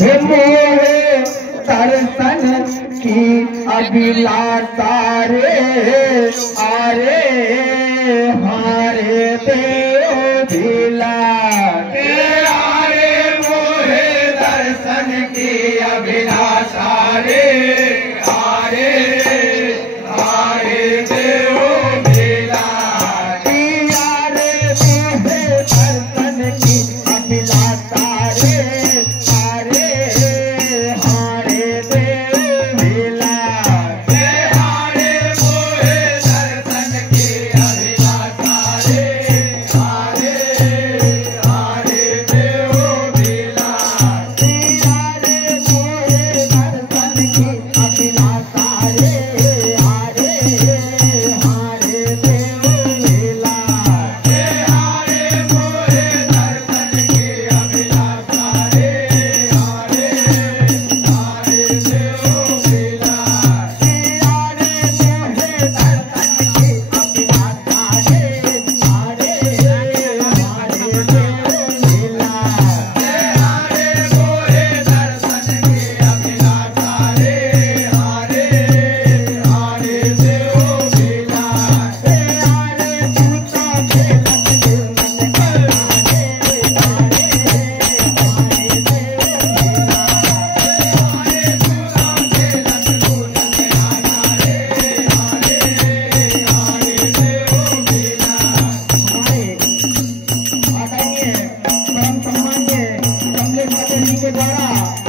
मोहे दर्शन की अभिलाषा रे आरे हारे देव भिला आरे मोहे दर्शन की अभिलाषा रे आरे हारे देव भिला आरे मोहे दर्शन की अभिलाषा रे आरे हारे देव भिला आरे मोहे दर्शन की अभिलाषा रे आरे हारे देव भिला आरे मोहे दर्शन की अभिलाषा रे आरे हारे देव भिला हारे मोहे दर्शन की अभिलाषा रे हारे हारे देव भिला आरे मोहे दर्शन की अभिलाषा रे आरे हारे देव भिला हारे मोहे दर्शन की अभिलाषा रे हारे हारे देव भिला आरे पूता खेलत दिल मन आरे आदरणीय परम सम्मान्य कमलेश पटेल जी के द्वारा